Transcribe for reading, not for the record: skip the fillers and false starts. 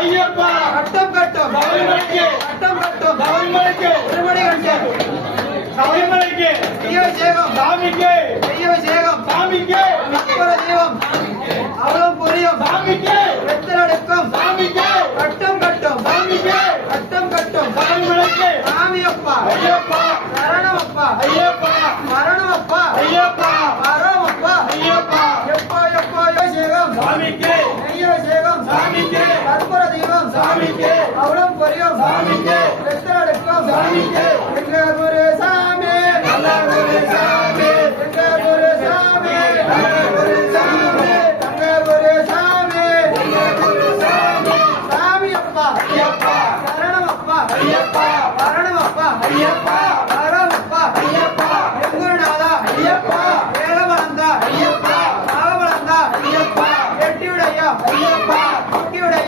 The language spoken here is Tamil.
ஐயப்பா கட்டம் கட்டம் சபரிமலைக்கு கட்டம் கட்டம் சபரிமலைக்கு திருமணி கட்டம் சபரிமலைக்கு தெய்வசேகம் சாமிக்கு தெய்வசேகம் சாமிக்கு அற்புத தெய்வம் அவளும் புரியும் சாமிக்கு வெத்தலடுக்கம் சாமிக்கு கட்டம் கட்டம் சாமிக்கு கட்டம் கட்டம் சபரிமலைக்கு சாமியப்பா ஐயப்பா சரணமப்பா ஐயப்பா மரணமப்பா ஐயப்பா மரமப்பா ஐயப்பா எப்பா எப்பா சேகம் சாமிக்கு தெய்வசேகம் சாமிக்கு கற்பூர தெய்வம் சாமிக்கு அவளும் புரியும் சாமிக்கு வெத்தலடுக்கம் சாமிக்கு